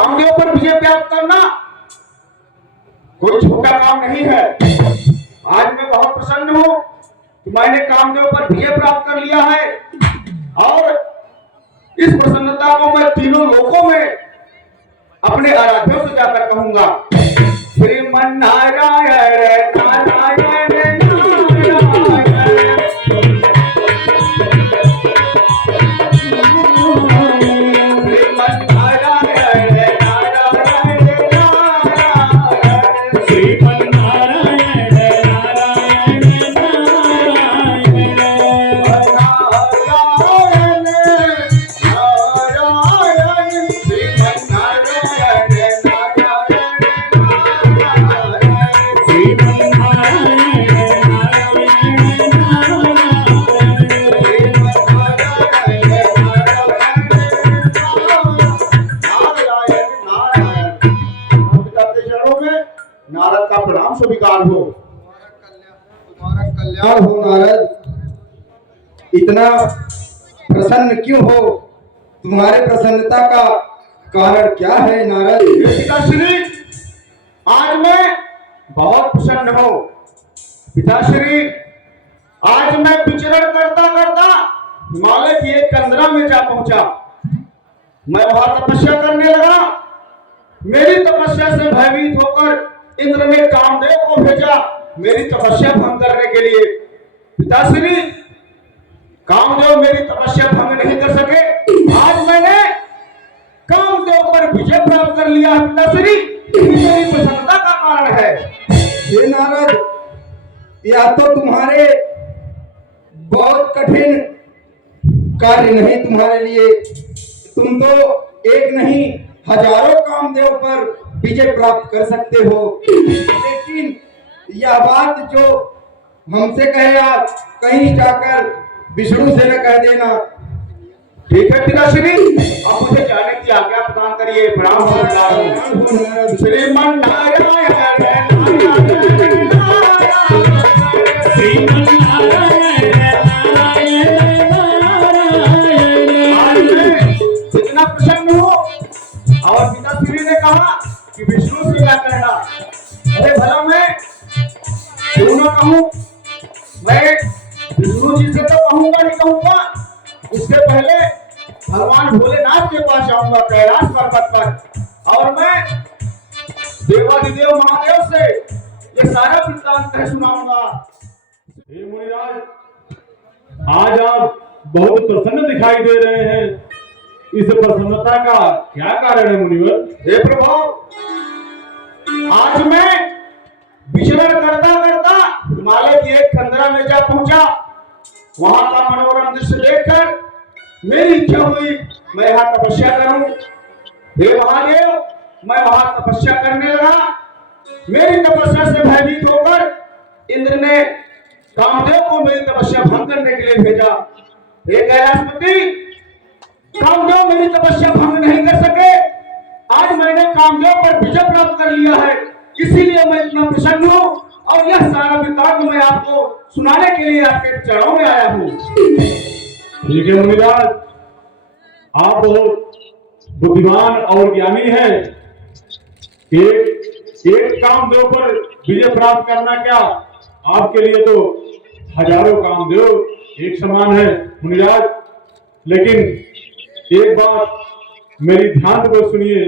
कामदेव पर विजय प्राप्त करना कोई छोटा काम नहीं है। आज मैं बहुत प्रसन्न हूं कि मैंने कामदेव पर विजय प्राप्त कर लिया है और इस प्रसन्नता को मैं तीनों लोकों में अपने आराध्यों से जाकर कहूंगा, श्रीमन नारायण नारायण नारद का प्रणाम स्वीकार हो। तुम्हारा कल्याण हो नारद। इतना प्रसन्न क्यों हो? तुम्हारे प्रसन्नता का कारण क्या है नारद? पिताश्री, आज मैं बहुत प्रसन्न हूँ। पिताश्री, आज मैं विचरण करता करता हिमालय की एक कंदरा में जा पहुंचा। मैं वहां तपस्या करने लगा। मेरी तपस्या से भयभीत होकर इंद्र ने कामदेव को भेजा मेरी तपस्या भंग करने के लिए। पिताश्री, कामदेव मेरी तपस्या भंग नहीं कर सके। आज मैंने कामदेव पर विजय प्राप्त कर लिया। पिताश्री, मेरी प्रसन्नता का कारण है। ये नारद, या तो तुम्हारे बहुत कठिन कार्य नहीं तुम्हारे लिए। तुम तो एक नहीं हजारों कामदेव पर विजय प्राप्त कर सकते हो, लेकिन यह बात जो हमसे कहे आप कहीं जाकर विष्णु से न कह देना। ठीक है पिताश्री, अब मुझे जाने की आज्ञा प्रदान करिए। प्रणाम हो। श्रीमन नारायण इतना प्रसन्न हो और पिताश्री ने कहा कि विष्णु से क्या कहना। अरे भला मैं क्यों ना कहूं? मैं विष्णु जी से तो कहूंगा ही कहूंगा। उससे पहले भगवान भोलेनाथ के पास जाऊंगा कैलाश पर्वत पर, और मैं देवादिदेव महादेव से ये सारा वृत्तांत सुनाऊंगा। हे मुनिराज, आज आप बहुत प्रसन्न दिखाई दे रहे हैं। इस प्रसन्नता का क्या कारण है मुनिवर? हे प्रभु, आज मैं विचरण करता करता हिमालय की एक कंदरा में जा पहुंचा। वहां का मनोरम दृश्य देखकर मेरी इच्छा हुई मैं यहाँ तपस्या करूं। हे महादेव, मैं वहां तपस्या करने लगा। मेरी तपस्या से भयभीत होकर इंद्र ने कामदेव को मेरी तपस्या भंग करने के लिए भेजा। हे कैलाशपति, कामदेव मेरी तपस्या भंग नहीं कर सके। आज मैंने कामदेव पर विजय प्राप्त कर लिया है, इसीलिए मैं इतना प्रसन्न हूँ और यह सारा वृत्तांत मैं आपको सुनाने के लिए आपके चरणों में आया हूँ। ठीक है मुनिराज, आप बहुत बुद्धिमान और ज्ञानी हैं। एक कामदेव पर विजय प्राप्त करना क्या, आपके लिए तो हजारों कामदेव एक समान है मुनिराज। लेकिन एक बात मेरी ध्यान को सुनिए।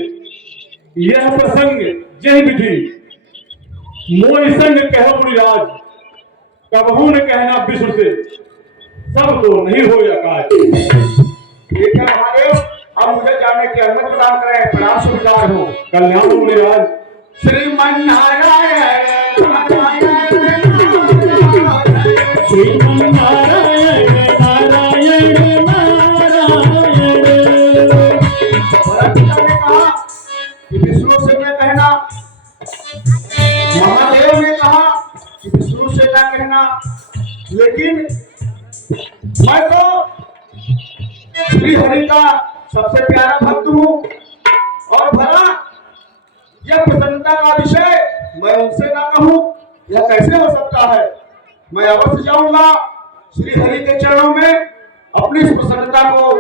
यह प्रसंग जय विधि मोह संग कहो मुनिराज, कबहू न कहना विष्णु से, सब तो नहीं हो आकाश। ठीक है महादेव, अब मुझे जाने की अनुमति प्रदान करें। प्रणाम स्वीकार हो। कल्याण हो मुनिराज। श्रीमन नारायण श्रीमन नारायण नारायण ने कहा कि विष्णु से क्या कहना। महादेव ने कहा कि विष्णु से क्या कहना, लेकिन मैं तो श्री हरि का सबसे प्यारा भक्त हूँ और भला यह प्रसन्नता का विषय मैं उनसे ना कहूँ, यह कैसे हो सकता है। मैं अवश्य जाऊंगा श्री हरि के चरणों में, अपनी इस प्रसन्नता को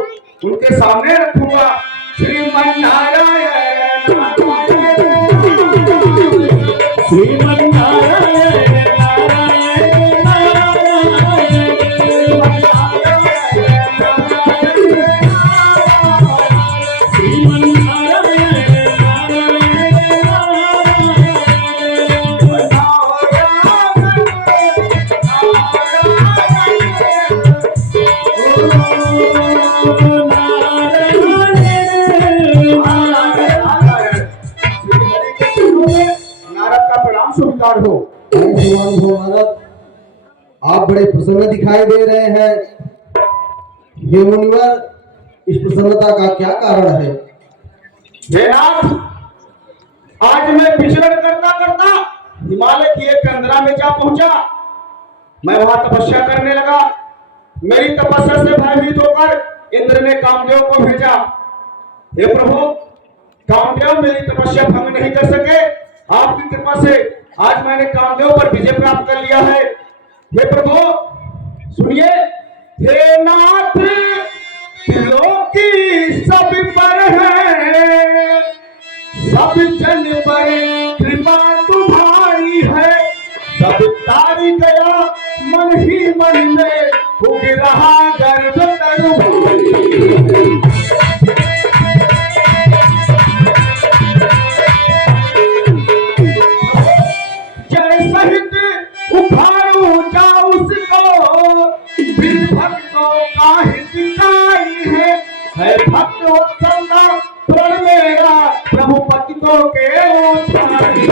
उनके सामने रखूंगा। श्रीमन नारायण श्रीमन्नारायण नारायण नारायण नारद का प्रणाम स्वीकार हो। भगवान हो नारद, आप बड़े प्रसन्न दिखाई दे रहे हैं। हे मुनिवर, इस प्रसन्नता का क्या कारण है? हे नाथ, आज मैं विचरण करता करता हिमालय की एक कंदरा में जा पहुंचा। मैं वहां तपस्या करने लगा। मेरी तपस्या से भयभीत होकर इंद्र ने कामदेव को भेजा। हे प्रभु, कामदेव मेरी तपस्या भंग नहीं कर सके। आपकी कृपा से आज मैंने कामदेव पर विजय प्राप्त कर लिया है। हे प्रभु सुनिए। हे नाथ, त्रिलोकी सब पर है, सब जन पर कृपा तुम्हारी है। सब तारी गया मन ही मन में, उग रहा गर्भ तरु। उखाड़ू जाओ उसको, फिर भक्तों का हितकारी है भक्त वत्सला प्रण मेरा, प्रभु पतितों के उद्धारी।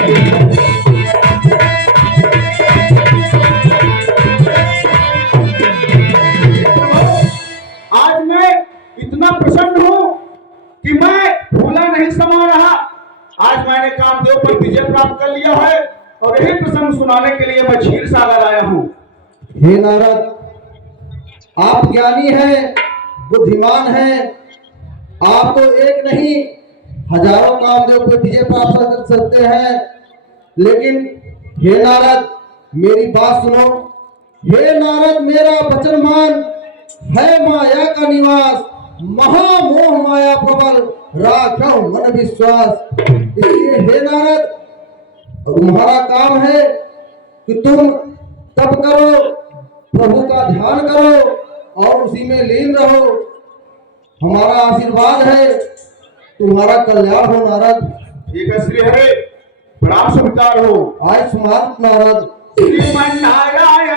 आज मैं इतना प्रसन्न हूँ कि मैं भूला नहीं समा रहा। आज मैंने कामदेव पर विजय प्राप्त कर लिया है और यही प्रसंग सुनाने के लिए मैं क्षीर सागर आया हूँ। हे नारद, आप ज्ञानी हैं, बुद्धिमान हैं। आप तो एक नहीं हजारों कामदेव पे विजय प्राप्त कर सकते हैं। लेकिन हे नारद, मेरी बात सुनो। हे नारद, मेरा वचन मान। है माया का निवास, महामोह माया प्रबल, राखो मन विश्वास। इसलिए हे नारद, तुम्हारा काम है कि तुम तप करो, प्रभु का ध्यान करो और उसी में लीन रहो। हमारा आशीर्वाद है, तुम्हारा कल्याण हो नारद। ठीक है श्री हरे, प्रणाम स्वीकार हो। आज समाप्त नारद। श्रीमन्नारायण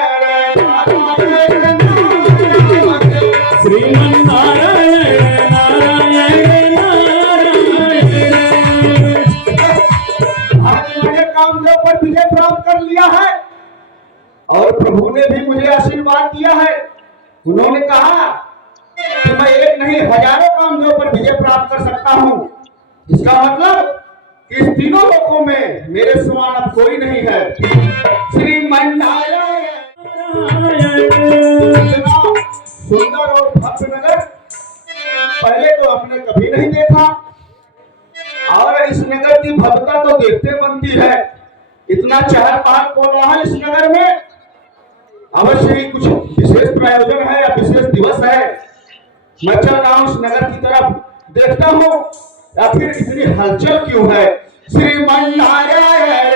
नारायण श्रीमन्नारायण नारायण नारायण। आज मैंने कामदेव पर विजय प्राप्त कर लिया है और प्रभु ने भी मुझे आशीर्वाद दिया है। उन्होंने कहा कि मैं एक नहीं हजारों कामदेव पर विजय प्राप्त कर सकता हूँ। इसका मतलब कि इस तीनों लोकों में मेरे समान अब कोई नहीं है। श्रीमन्नारायण इतना सुंदर और भव्य नगर पहले तो आपने कभी नहीं देखा और इस नगर की भव्यता तो देखते बनती है। इतना चहल पहल कोलाहल इस नगर में। अवश्य ही कुछ विशेष प्रयोजन है या विशेष दिवस है। मैं चल रहा हूँ इस नगर की तरफ, देखता हूँ या फिर इतनी हलचल क्यों है। श्रीमन्नारायण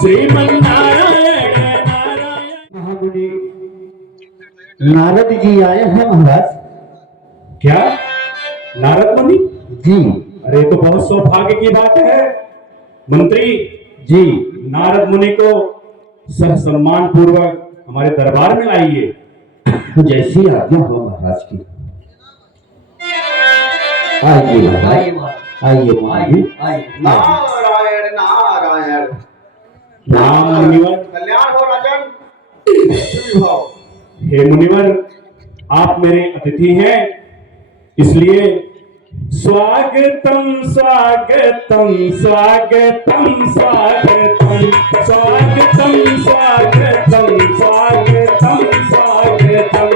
श्रीमन्नारायण महामुनि नारद जी आए हैं महाराज। क्या नारद मुनि? जी अरे तो बहुत सौभाग्य की बात है। मंत्री जी, नारद मुनि को सह सम्मान पूर्वक हमारे दरबार में लाइए। जैसी आज्ञा हो महाराज की। आइए महाराज, आइए महाराज। नारायण नारायण। राम मुनिवर। कल्याण हो राजन। भाव। हे मुनिवर, आप मेरे अतिथि हैं, इसलिए स्वागतम स्वागतम स्वागतम स्वागतम स्वागतम स्वागतम स्वागतम स्वागतम।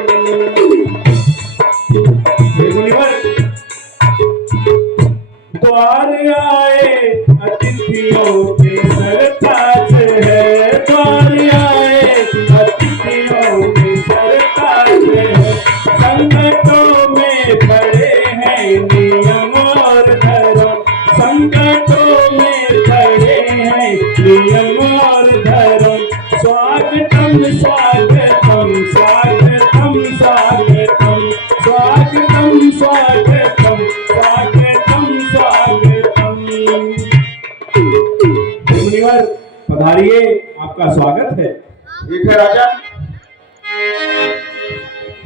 हे मुनिवर, द्वार आए अतिथियों के सरताज है, द्वार आए अतिथियों के सरताज है। संकटों में पड़े हैं नियम और धर्म, संकटों पधारिए, आपका स्वागत है। ठीक है राजन।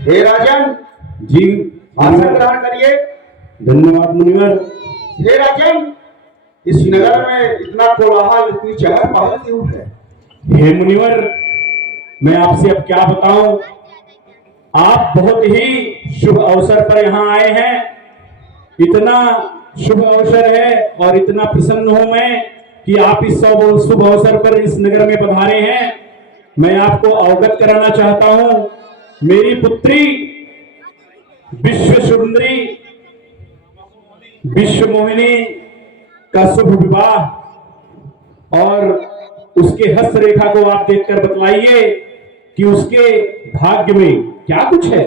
हे राजन, जी आसन ग्रहण करिए। धन्यवाद मुनिवर। हे राजन, इस नगर में इतना कोलाहल, इतनी चहल पहल क्यों है? हे मुनिवर, मैं आपसे अब क्या बताऊं। आप बहुत ही शुभ अवसर पर यहाँ आए हैं। इतना शुभ अवसर है और इतना प्रसन्न हूं मैं कि आप इस शुभ अवसर पर इस नगर में पधारे हैं। मैं आपको अवगत कराना चाहता हूं, मेरी पुत्री विश्व सुंदरी, विश्व मोहिनी का शुभ विवाह, और उसके हस्त रेखा को आप देखकर बतलाइए कि उसके भाग्य में क्या कुछ है।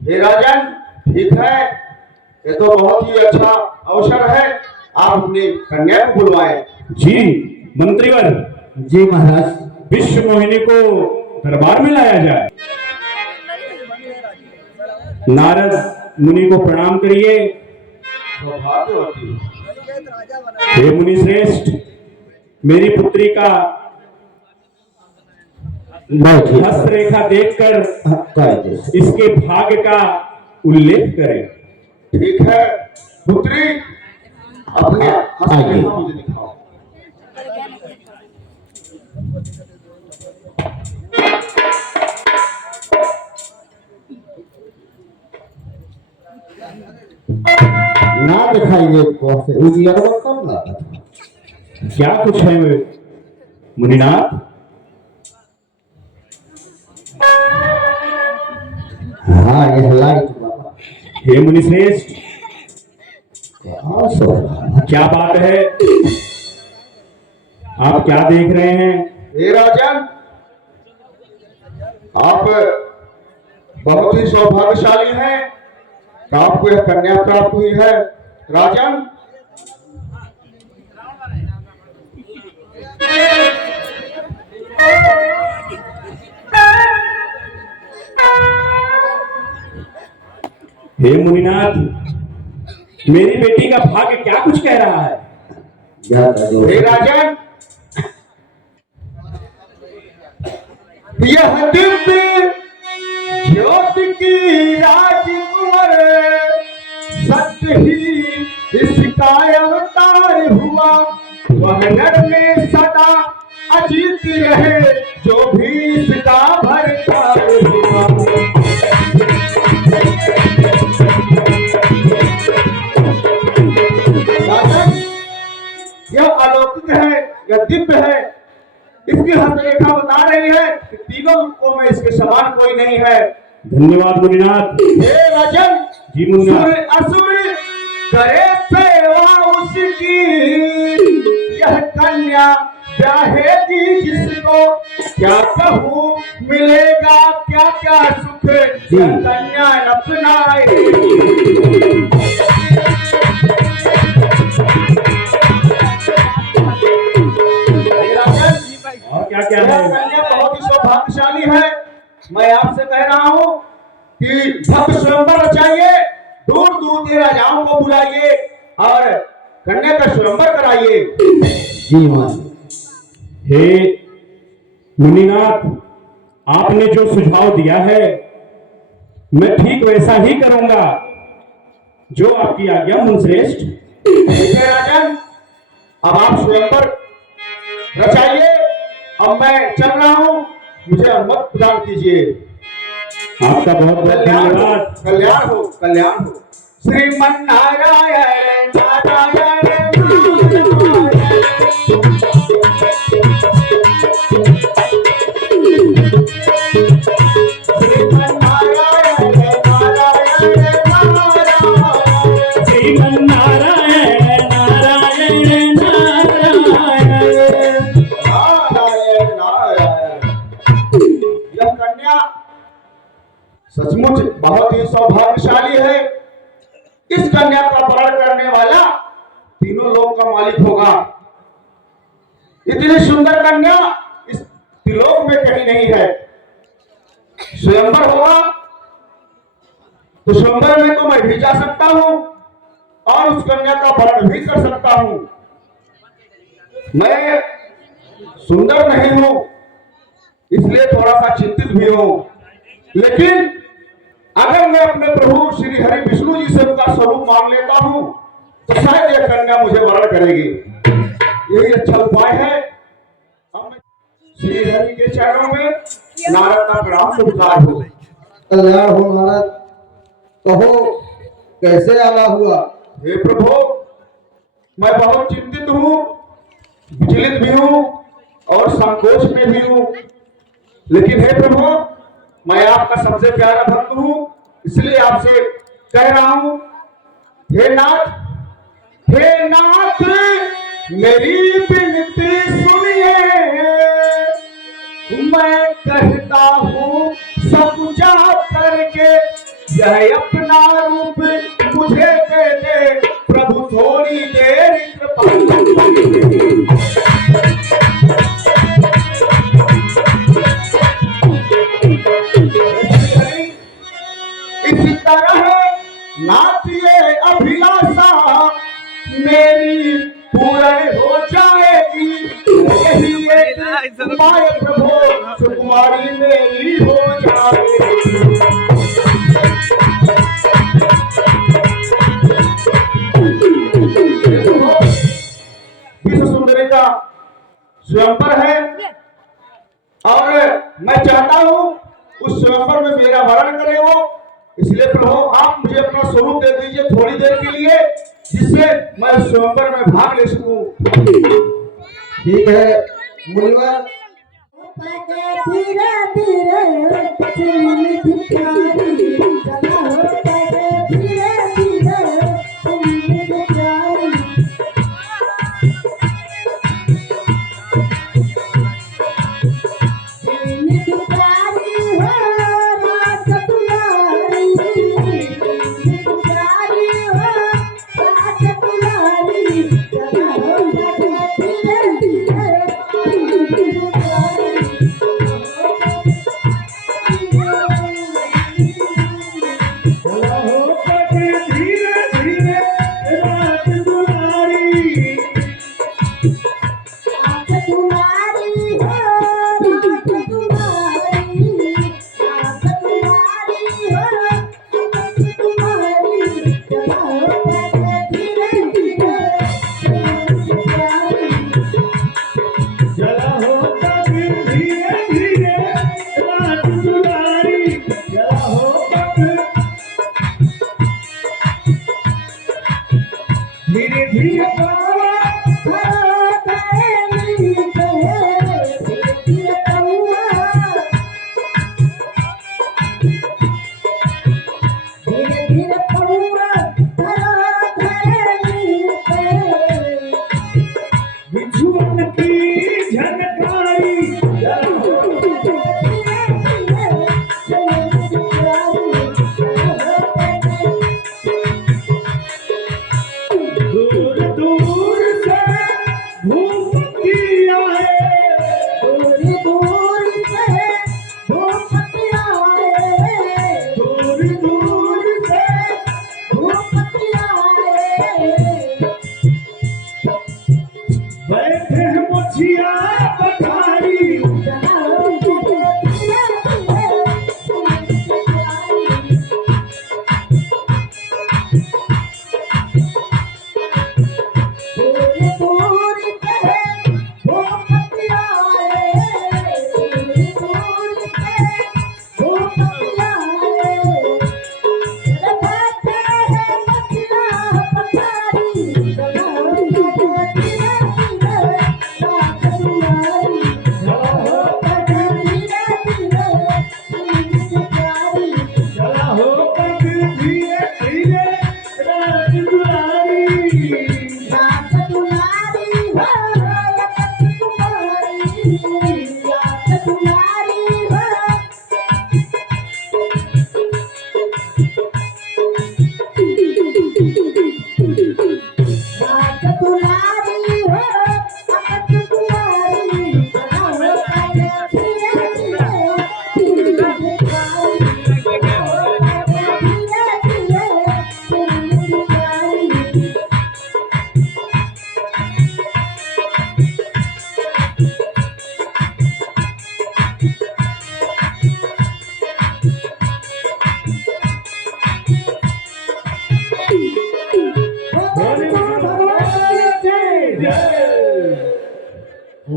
हे राजन, ठीक है, ये तो बहुत ही अच्छा अवसर है। आप अपनी कन्या को बुलवाए। जी मंत्रीवर। जी महाराज। विश्व मोहिनी को दरबार में लाया जाए। नारद मुनि को प्रणाम करिए। सौभाग्यवती। हे मुनि श्रेष्ठ, मेरी पुत्री का हस्त रेखा देखकर इसके भाग्य का उल्लेख करें। ठीक है पुत्री, अपने हस्त रेखा मुझे दिखाओ। ना दिखाई दे को से उजियारवा कम लगा था। क्या कुछ है मुनिनाथ? हाँ ये लाइट बाबा। हे मुनि श्रेष्ठ, सो क्या बात है? आप क्या देख रहे हैं? हे राजन, आप बहुत ही सौभाग्यशाली हैं। आपको यह कन्या प्राप्त हुई है। राजन, हे मुनिनाथ, मेरी बेटी का भाग्य क्या कुछ कह रहा है? हे राजन, यह दिव्य ज्योति की राजकुंवर सत्य ही इसका अवतार हुआ। वह नर में सदा अजीत रहे, जो भी इसका भरतार हुआ। यह अलौकिक है, यह दिव्य है। इसकी हस्तरेखा बता रही है कि तीनों रूपों में इसके समान कोई नहीं है। धन्यवाद मुनिनाथ। हे राजन, जी मुनिनाथ। सुर असुर करे सेवा उसकी, यह कन्या चाहेगी जिसको, क्या कहूँ मिलेगा क्या क्या सुख, यह कन्या अपनाए। क्या क्या है? कन्या बहुत ही सौभाग्यशाली है। मैं आपसे कह रहा हूँ कि भक्त स्वयंवर रचाइए, दूर दूर के राजाओं को बुलाइए और कन्या का स्वयंवर कराइए। जी मान। हे मुनिनाथ, आपने जो सुझाव दिया है मैं ठीक वैसा ही करूंगा, जो आपकी आज्ञा मुनिश्रेष्ठ। ठीक है राजन, अब आप स्वयंवर रचाइए। अब मैं चल रहा हूँ, मुझे अनुमति प्रदान कीजिए। आपका बहुत बहुत धन्यवाद। कल्याण हो, कल्याण हो। श्रीमन नारायण नारायण सचमुच बहुत ही सौभाग्यशाली है। इस कन्या का वरण करने वाला तीनों लोक का मालिक होगा। इतनी सुंदर कन्या इस त्रिलोक में कहीं नहीं है। स्वयंवर होगा तो स्वयंवर में तो मैं भी जा सकता हूं और उस कन्या का वरण भी कर सकता हूं। मैं सुंदर नहीं हूं, इसलिए थोड़ा सा चिंतित भी हूं। लेकिन अगर मैं अपने प्रभु श्री हरि विष्णु जी से उनका स्वरूप मांग लेता हूं तो शायद यह कन्या मुझे वरण करेगी। यही अच्छा उपाय है। अब मैं श्री हरि के चरणों में नारद का प्रणाम स्वीकार हो। कल्याण हो नारद, कहो कैसे आना हुआ? हे प्रभु, मैं बहुत चिंतित हूँ, विचलित भी हूँ और संकोच में भी हूँ। लेकिन हे प्रभु, मैं आपका सबसे प्यारा भक्त हूँ, इसलिए आपसे कह रहा हूँ, हे नाथ मेरी विनती सुनिए। मैं कहता हूँ सब जा करके यह अपना रूप मुझे दे दे, प्रभु थोड़ी देर कृपा। इसी तरह नाथ ये अभिलाषा मेरी पूर्ण हो जाएगी। यही एक उपाय प्रभु, सुकुमारी मेरी हो जाएगी। विश्व सुंदरी का स्वयंवर है और मैं चाहता हूं उस स्वयंवर में मेरा वरण करे वो। इसलिए प्रभु आप मुझे अपना स्वरूप दे दीजिए थोड़ी देर के लिए, जिससे मैं उस स्वयंवर में भाग ले सकूं। ठीक है मुनिवर। धीरे धीरे धीरे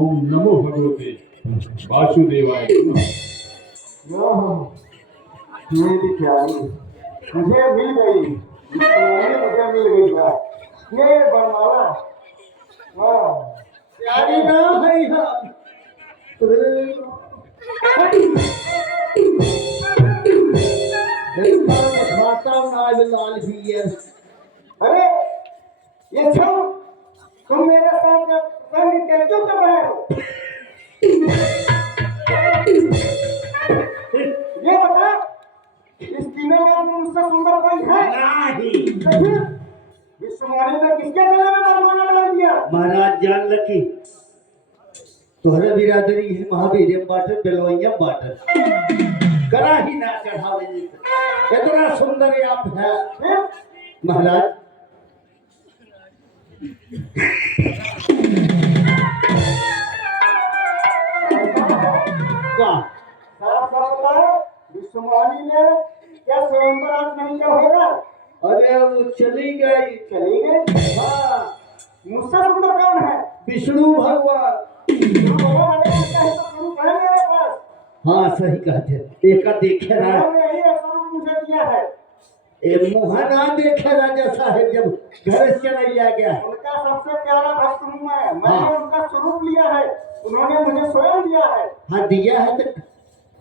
ओम नमो भगवते वासुदेवाय नमः। मेरी प्यारी मुझे मिल गई, मुझे मिल गई है ये बरमाला। हाँ प्यारी ना है यहाँ। खाता हूँ आज लाल भी है। अरे ये छो तुम मेरे साथ संग क्यों कर रहे हो? ये बता इस तीनों में मुझसे सुंदर कोई है? नहीं। तो फिर विश्ववाणी ने किसके गले में बरमाला डाल दिया? महाराज जान लकी तोहरे बिरादरी है महावीर बाटर बेलवैया बाटर करा ही ना चढ़ावे जी इतना सुंदर आप है फिर महाराज। क्या साफ साफ बताओ विश्ववाणी ने क्या स्वयंवर आज नहीं क्या होगा? अरे वो चली गई। चली गई। हाँ मुझसे सुंदर कौन है? विष्णु भगवान। भगवान है तो शुरू कर मेरे पास। हाँ सही कहते एक देखे ना उन्होंने यही स्वरूप मुझे दिया है। ए मुहाना देखे राजा साहेब जब घर से चला गया। उनका सबसे प्यारा भक्त हूँ मैंने हाँ। उनका स्वरूप लिया है, उन्होंने मुझे स्वयं दिया है। हाँ दिया है तो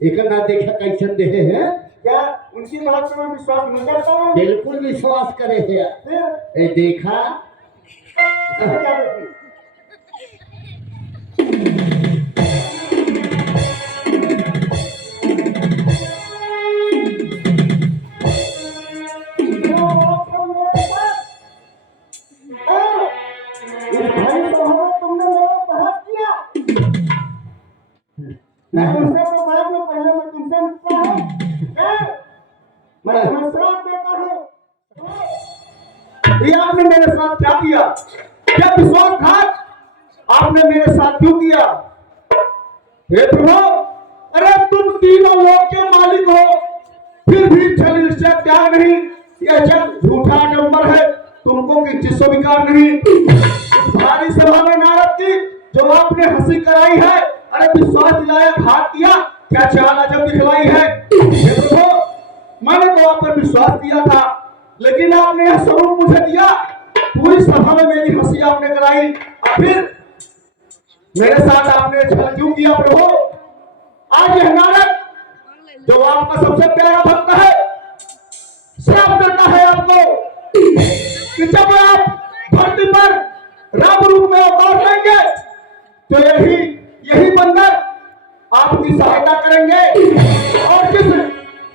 एक ना देखा कैसे देहे हैं। क्या उनकी बात पर मैं विश्वास नहीं करता हूँ? बिल्कुल विश्वास करे है। फिर ए देखा इसमें क्या देखी? जो सब मेरे साथ- इस भाई सभा में तुमने मेरा बहस किया। मैं तुमसे तो बाद में पहले मैं तुमसे मिलता हूँ। मैं तुम्हें श्राप देता हूँ। ये आपने मेरे साथ क्या किया? क्या विश्वासघात आपने मेरे साथ क्यों किया? हे प्रभु, अरे तुम तीनों लोक के मालिक हो, फिर भी छल से त्याग नहीं। यह जग झूठा नंबर है, तुमको किंचित स्वीकार नहीं। इस भारी सभा में नारद की जो आपने हंसी कराई है, अरे विश्वास दिलाया घात किया, क्या चाल अजब दिखलाई है। हे प्रभु, मैंने तो आप पर विश्वास किया था, लेकिन आपने यह स्वरूप मुझे दिया, पूरी सभा में मेरी हंसी आपने कराई, और फिर मेरे साथ आपने छल क्यों किया प्रभु? आज यह नारद जो आपका सबसे प्यारा भक्त है श्राप देता है आपको कि जब आप धरती पर राम रूप में अवतार लेंगे तो यही बंदर आपकी सहायता करेंगे। और जिस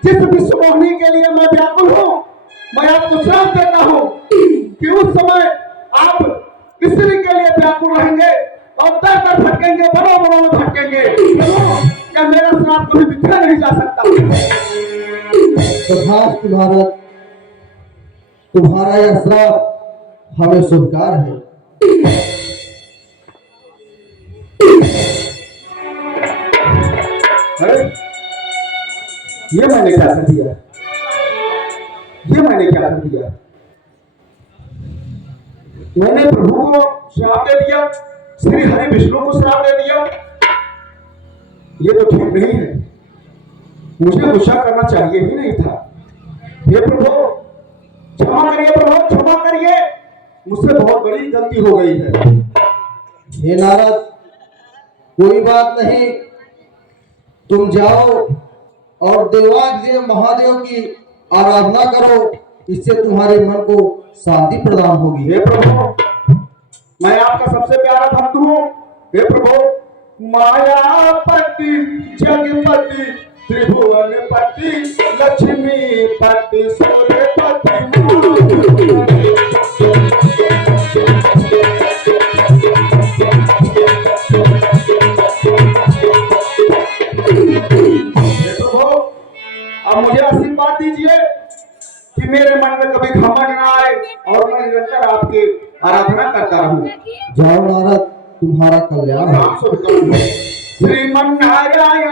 विश्वमोहिनी के लिए मैं व्याकुल हूँ, मैं आपको श्राप देता हूँ कि उस समय आप स्त्री के लिए व्याकुल रहेंगे और दर दर भटकेंगे, बड़ों बड़ों में भटकेंगे। क्या मेरा श्राप कभी मिथ्या नहीं जा सकता? तथास्तु भारत, तुम्हारा यह श्राप हमें स्वीकार है। अरे ये मैंने क्या कर दिया? ये मैंने क्या कर दिया? मैंने प्रभु को श्राप दे दिया, श्री हरि विष्णु को श्राप दे दिया। ये तो ठीक नहीं है, मुझे गुस्सा करना चाहिए ही नहीं था। हे प्रभु क्षमा करिए, प्रभु क्षमा करिए, मुझसे बहुत बड़ी गलती हो गई है। हे नारद, कोई बात नहीं, तुम जाओ और देवाधिदेव महादेव की आराधना करो, इससे तुम्हारे मन को शांति प्रदान होगी। हे प्रभु, मैं आपका सबसे प्यारा भक्त हूँ। हे प्रभु, मायापति जगपति त्रिभुवनपति लक्ष्मीपति सूर्यपति अब मुझे आशीर्वाद दीजिए कि मेरे मन में कभी घमंड ना आए और मैं निरंतर आपकी आराधना करता रहूं। जाओ नारद, तुम्हारा कल्याण है। श्रीमन नारायण